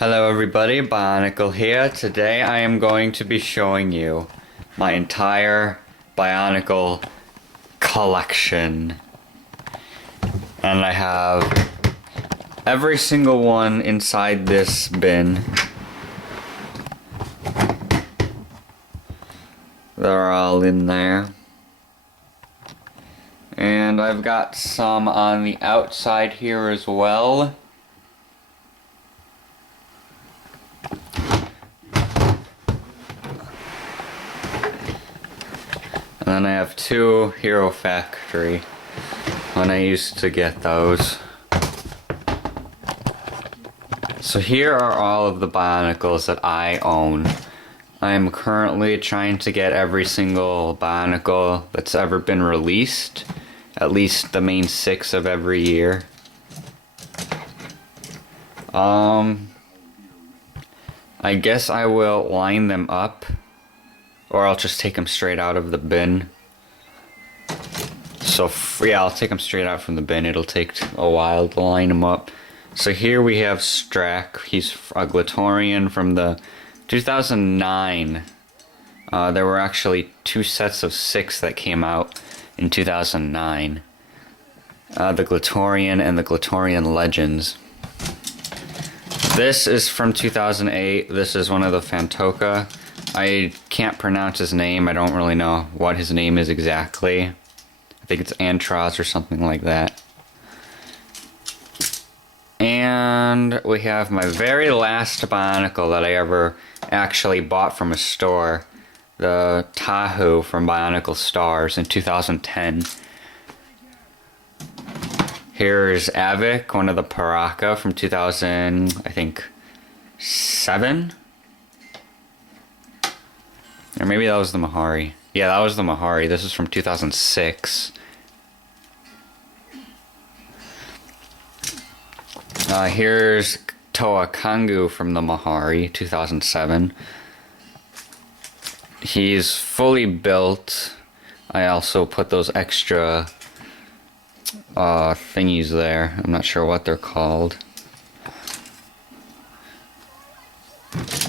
Hello everybody, Bionicle here. Today I am going to be showing you my entire Bionicle collection. And I have every single one inside this bin. They're all in there. And I've got some on the outside here as well. And then I have two Hero Factory when I used to get those. So here are all of the Bionicles that I own. I am currently trying to get every single Bionicle that's ever been released. At least the main 6 of every year. I guess I will line them up, or I'll just take them straight out of the bin. So yeah, I'll take them straight out from the bin. It'll take a while to line them up. So here we have Strack. He's a Glatorian from the 2009. There were actually 2 sets of 6 that came out in 2009. The Glatorian and the Glatorian Legends. This is from 2008. This is one of the Fantoka. I can't pronounce his name. I don't really know what his name is exactly. I think it's Antros or something like that. And we have my very last Bionicle that I ever actually bought from a store. The Tahu from Bionicle Stars in 2010. Here's Avik, one of the Paraka from 2000, I think, 7? Or maybe that was the Mahari. Yeah, that was the Mahari. This is from 2006. Here's Toa Kangu from the Mahari, 2007. He's fully built. I also put those extra thingies there. I'm not sure what they're called.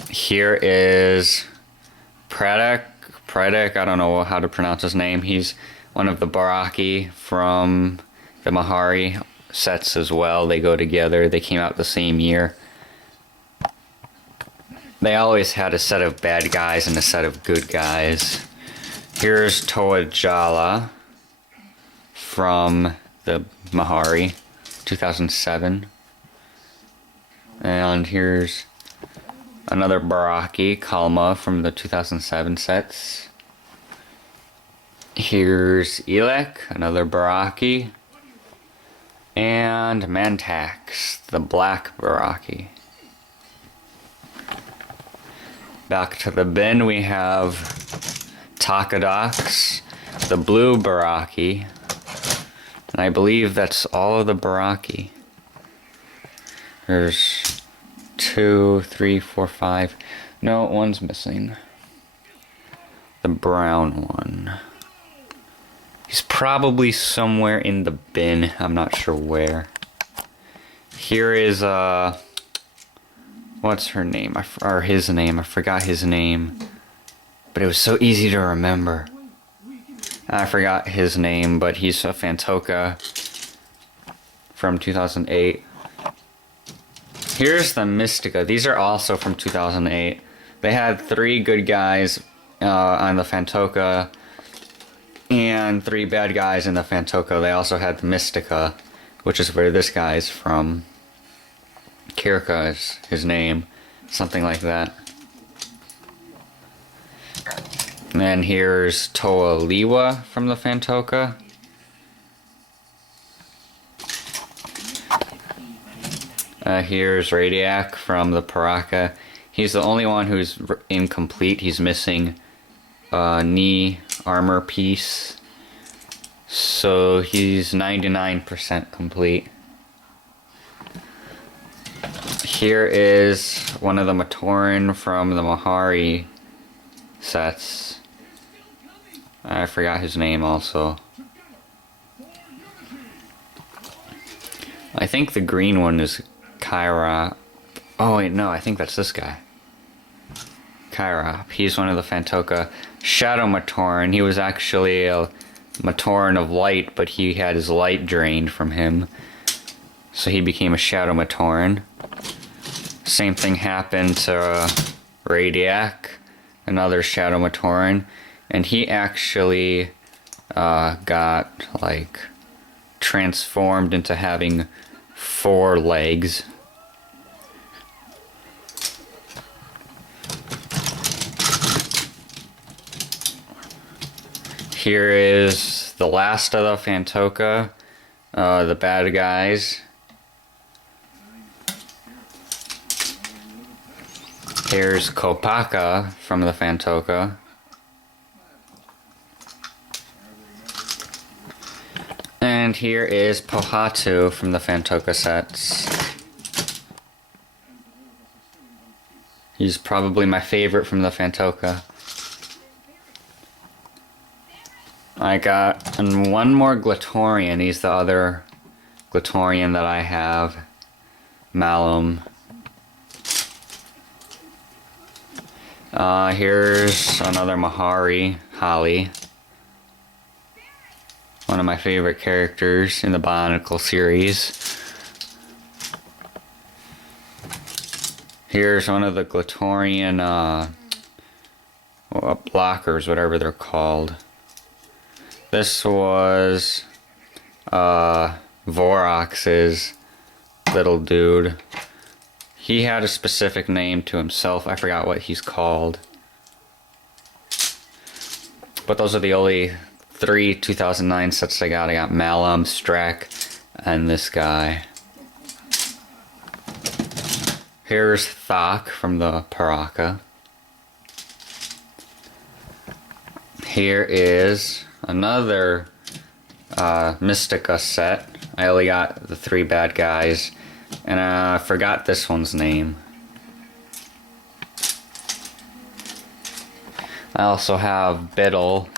Here is Pradek, I don't know how to pronounce his name. He's one of the Baraki from the Mahari sets as well. They go together. They came out the same year. They always had a set of bad guys and a set of good guys. Here's Toa Jala from the Mahari, 2007. And here's another Baraki, Kalma, from the 2007 sets. Here's Elek, another Baraki. And Mantax, the black Baraki. Back to the bin, we have Takadox, the blue Baraki. And I believe that's all of the Baraki. There's 2, 3, 4, 5. No, one's missing. The brown one. He's probably somewhere in the bin. I'm not sure where. Here is, what's her name? Or his name. I forgot his name. But it was so easy to remember. I forgot his name, but he's a Fantoka from 2008. Here's the Mystica. These are also from 2008. They had 3 good guys on the Fantoka and 3 bad guys in the Fantoka. They also had the Mystica, which is where this guy's from. Kirka is his name. Something like that. And then here's Toa Liwa from the Fantoka. Here's Radiac from the Paraka. He's the only one who's incomplete. He's missing a knee armor piece. So he's 99% complete. Here is one of the Matoran from the Mahari sets. I forgot his name also. I think the green one is Kyra Oh wait, no, I think that's this guy. Kairop. He's one of the Fantoka Shadow Matoran. He was actually a Matoran of light, but he had his light drained from him. So he became a Shadow Matoran. Same thing happened to Radiac, another Shadow Matoran. And he actually got, like, transformed into having 4 legs. Here is the last of the Fantoka, the bad guys. Here's Kopaka from the Fantoka. And here is Pohatu from the Fantoka sets. He's probably my favorite from the Fantoka. I got one more Glatorian. He's the other Glatorian that I have. Malum. Here's another Mahari, Holly. One of my favorite characters in the Bionicle series. Here's one of the Glatorian blockers, whatever they're called. This was Vorox's little dude. He had a specific name to himself. I forgot what he's called. But those are the only 3 2009 sets I got. I got Malum, Strack, and this guy. Here's Thok from the Paraka. Here is another Mystica set. I only got the 3 bad guys, and I forgot this one's name. I also have Biddle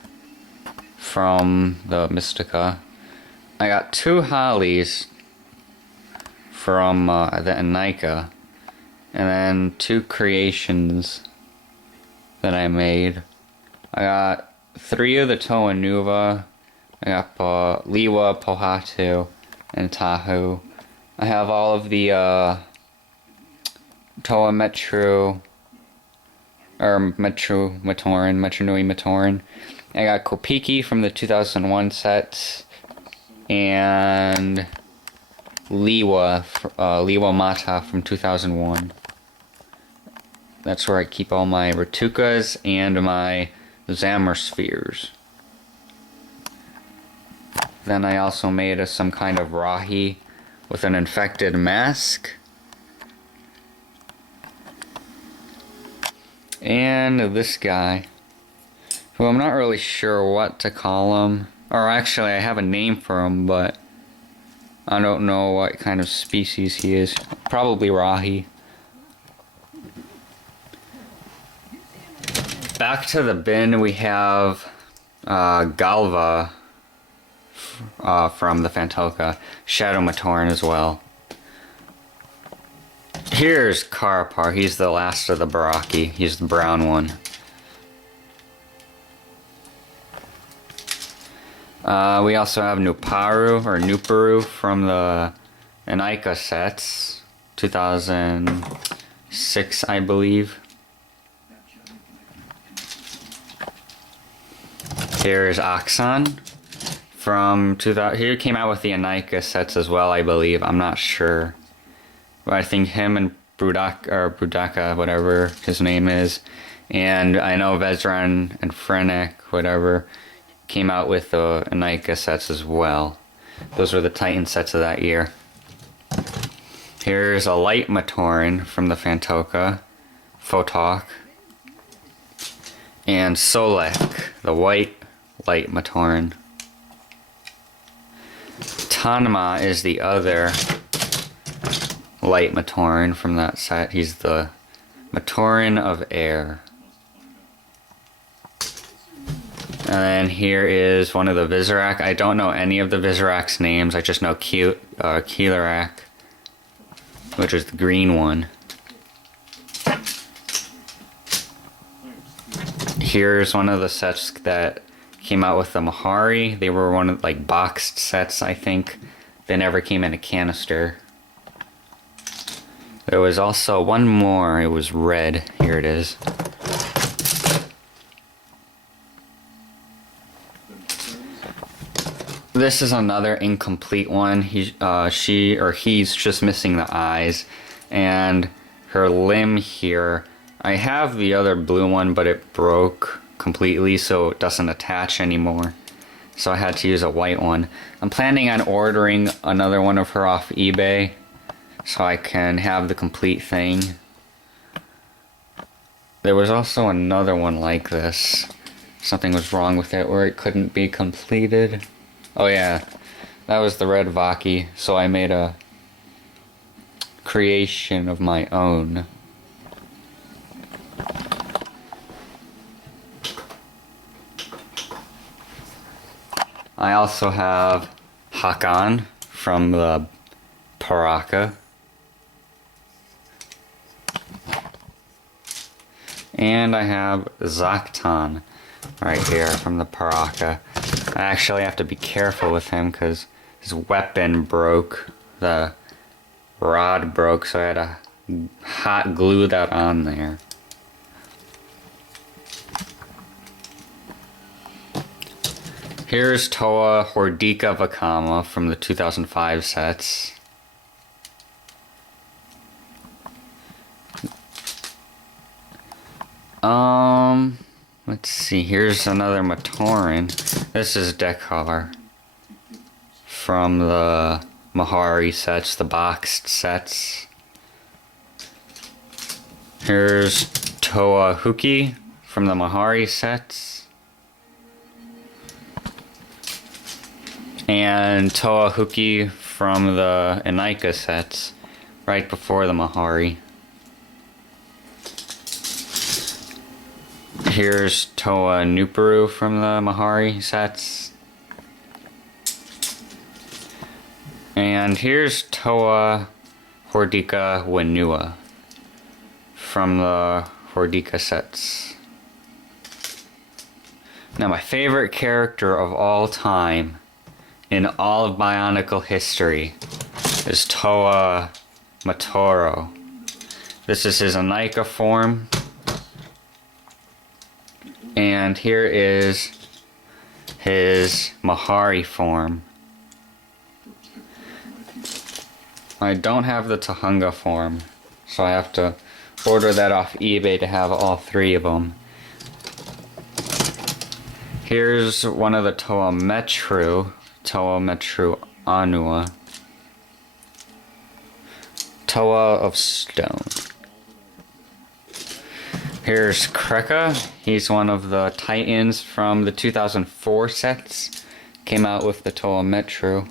from the Mystica. I got 2 Hollies from the Anika, and then 2 creations that I made. I got 3 of the Toa Nuva. I got Liwa, Pohatu, and Tahu. I have all of the Toa Metru, or Metru Matoran, Metronui Matoran. I got Kopiki from the 2001 set, and Liwa Mata from 2001. That's where I keep all my Ratukas and my Zammer spheres. Then I also made some kind of Rahi with an infected mask. And this guy, who I'm not really sure what to call him. Or actually, I have a name for him, but I don't know what kind of species he is. Probably Rahi. Back to the bin, we have Galva from the Fantoka, Shadow Matoran as well. Here's Karapar. He's the last of the Baraki. He's the brown one. We also have Nuparu from the Anika sets, 2006, I believe. Here's Oxon from 2000. He came out with the Anika sets as well, I believe. I'm not sure, but I think him and Brudaka, whatever his name is, and I know Vezran and Frenek, whatever, came out with the Anika sets as well. Those were the Titan sets of that year. Here's a Light Matoran from the Fantoka, Photok, and Solek, the white Light Matoran. Tanma is the other Light Matoran from that set. He's the Matoran of Air. And then here is one of the Visorak. I don't know any of the Visorak's names. I just know Kilarak, which is the green one. Here's one of the sets that came out with the Mahari. They were one of like boxed sets, I think. They never came in a canister. There was also one more. It was red. Here it is. This is another incomplete one. He's just missing the eyes and her limb here. I have the other blue one, but it broke completely, so it doesn't attach anymore. So I had to use a white one. I'm planning on ordering another one of her off eBay so I can have the complete thing. There was also another one like this. Something was wrong with it where it couldn't be completed. Oh yeah, that was the red Vaki, so I made a creation of my own. I also have Hakan from the Paraka. And I have Zaktan right here from the Paraka. I actually have to be careful with him because his weapon broke. The rod broke, so I had to hot glue that on there. Here's Toa Hordika Vakama from the 2005 sets. Let's see, here's another Matoran. This is Dekar from the Mahari sets, the boxed sets. Here's Toa Huki from the Mahari sets. And Toa Huki from the Enika sets, right before the Mahari. Here's Toa Nuparu from the Mahari sets. And here's Toa Hordika Wenua from the Hordika sets. Now my favorite character of all time in all of Bionicle history is Toa Matoro. This is his Enika form. And here is his Mahari form. I don't have the Tahunga form, so I have to order that off eBay to have all three of them. Here's one of the Toa Metru Anua. Toa of Stone. Here's Kreka. He's one of the Titans from the 2004 sets. Came out with the Toa Metru.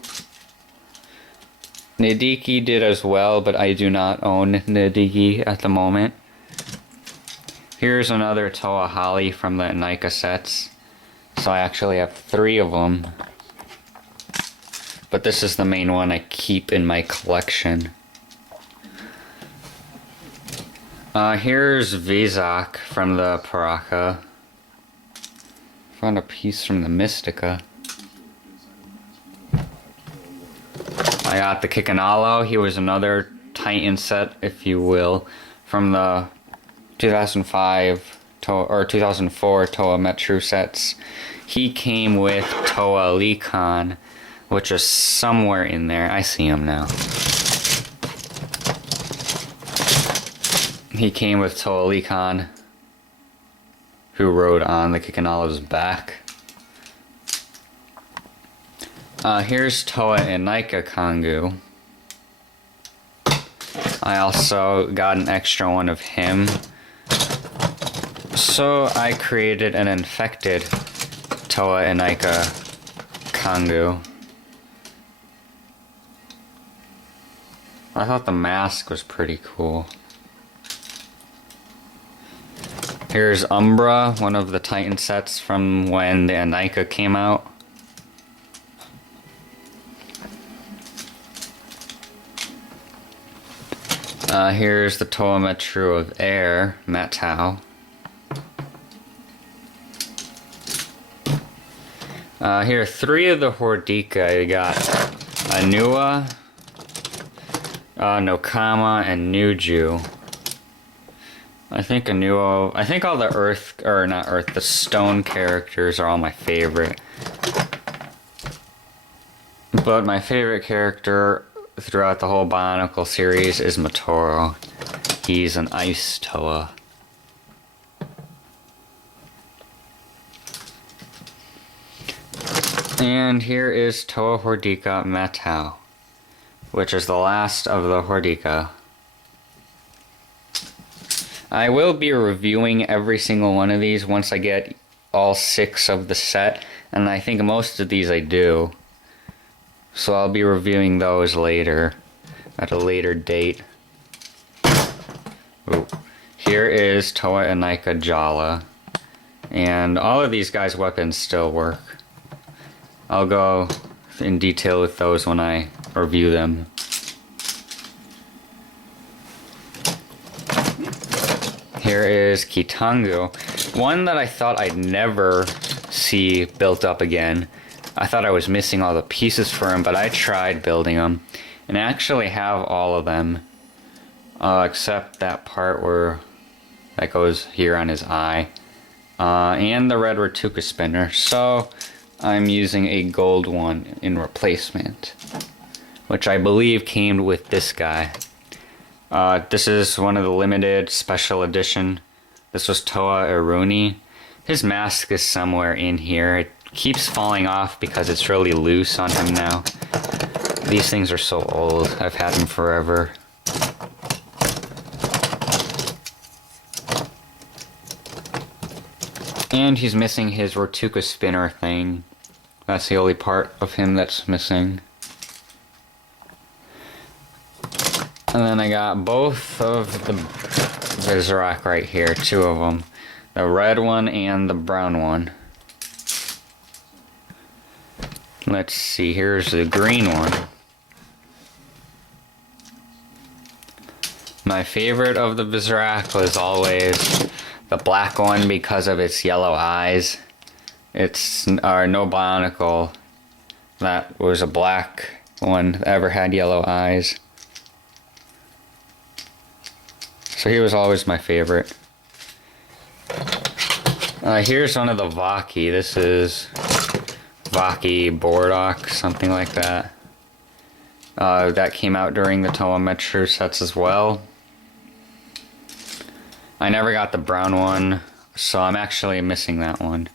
Nidiki did as well, but I do not own Nidiki at the moment. Here's another Toa Holly from the Enika sets. So I actually have three of them. But this is the main one I keep in my collection. Here's Vizak from the Paraka. Found a piece from the Mystica. I got the Kikanalo. He was another Titan set, if you will, from the 2005 or 2004 Toa Metru sets. He came with Toa Likan, which is somewhere in there. I see him now. He came with Toa Likan, who rode on the Kikanalo's back. Here's Toa Enika Kangu. I also got an extra one of him. So I created an infected Toa Enika Kangu. I thought the mask was pretty cool. Here's Umbra, one of the Titan sets from when the Enika came out. Here's the Toa Metru of Air, Matau. Here are 3 of the Hordika. You got Anua, Nokama, and Nuju. I think all the the stone characters are all my favorite. But my favorite character throughout the whole Bionicle series is Motoro. He's an ice Toa. And here is Toa Hordika Matau, which is the last of the Hordika. I will be reviewing every single one of these once I get all 6 of the set, and I think most of these I do. So I'll be reviewing those later, at a later date. Ooh. Here is Toa Inika Jala, and all of these guys' weapons still work. I'll go in detail with those when I review them. Here is Kitangu, one that I thought I'd never see built up again. I thought I was missing all the pieces for him, but I tried building them, and I actually have all of them, except that part where that goes here on his eye, and the red Ratuka spinner. So I'm using a gold one in replacement, which I believe came with this guy. This is one of the limited special edition. This was Toa Iruni. His mask is somewhere in here. It keeps falling off because it's really loose on him now. These things are so old. I've had them forever. And he's missing his Ratuka spinner thing. That's the only part of him that's missing. And then I got both of the Vizorak right here, 2 of them. The red one and the brown one. Let's see, here's the green one. My favorite of the Vizorak was always the black one because of its yellow eyes. It's no Bionicle that was a black one that ever had yellow eyes. So he was always my favorite. Here's one of the Vaki. This is Vaki Bordok, something like that. That came out during the Toa Metru sets as well. I never got the brown one, so I'm actually missing that one.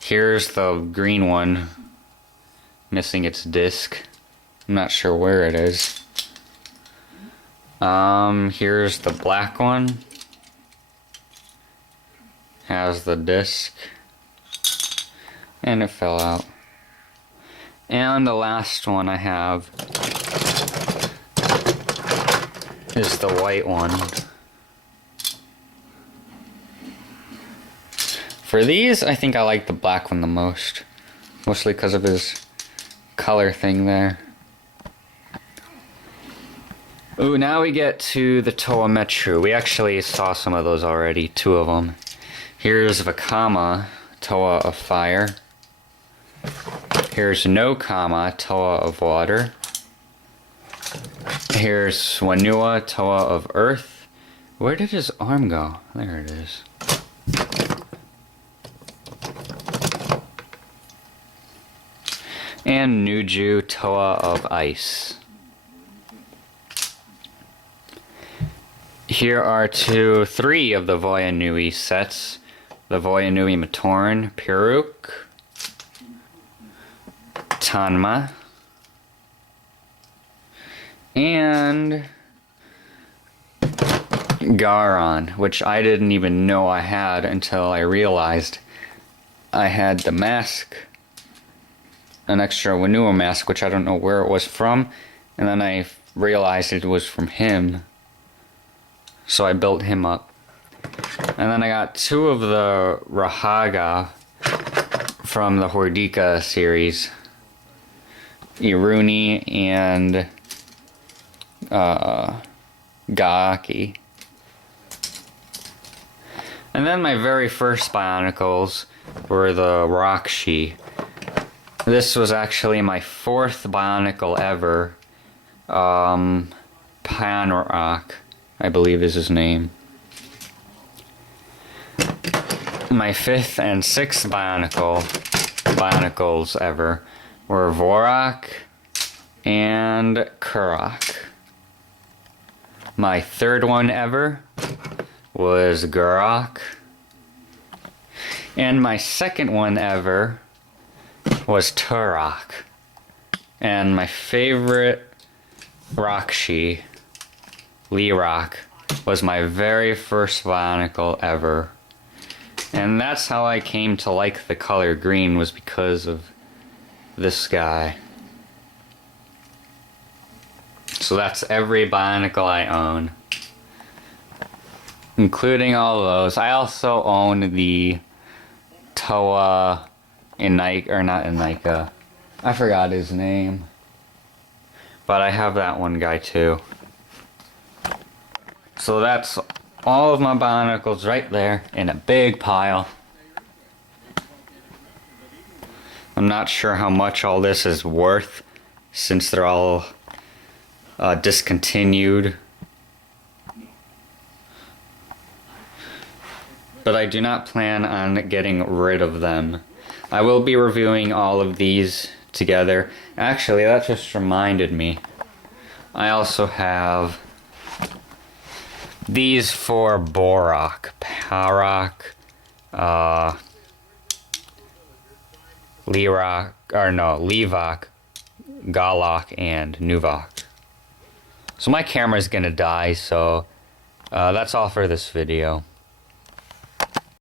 Here's the green one, missing its disc. I'm not sure where it is. Here's the black one. Has the disc. And it fell out. And the last one I have is the white one. For these, I think I like the black one the most. Mostly because of his color thing there. Ooh, now we get to the Toa Metru. We actually saw some of those already, 2 of them. Here's Vakama, Toa of Fire. Here's Nokama, Toa of Water. Here's Wanua, Toa of Earth. Where did his arm go? There it is. And Nuju, Toa of Ice. Here are 3 of the Voyanui sets. The Voyanui Matoran, Piruk, Tanma, and Garon, which I didn't even know I had until I realized I had the mask, an extra Wanua mask, which I don't know where it was from, and then I realized it was from him, so I built him up. And then I got 2 of the Rahaga from the Hordika series, Iruni and Gaaki. And then my very first Bionicles were the Rakshi. This was actually my 4th Bionicle ever. Panrock, I believe is his name. My 5th and 6th Bionicles ever were Vorok and Kurok. My 3rd one ever was Gurok. And my 2nd one ever was Turok. And my favorite Rockshi, Lerock, was my very first Bionicle ever. And that's how I came to like the color green, was because of this guy. So that's every Bionicle I own, including all of those. I also own the Toa Inika, or not Inika, I forgot his name. But I have that one guy too. So that's all of my Bionicles right there in a big pile. I'm not sure how much all this is worth, since they're all discontinued. But I do not plan on getting rid of them. I will be reviewing all of these together. Actually, that just reminded me. I also have these 4 Borok, Parok, Levok, Galok, and Nuvok. So my camera's gonna die, so that's all for this video.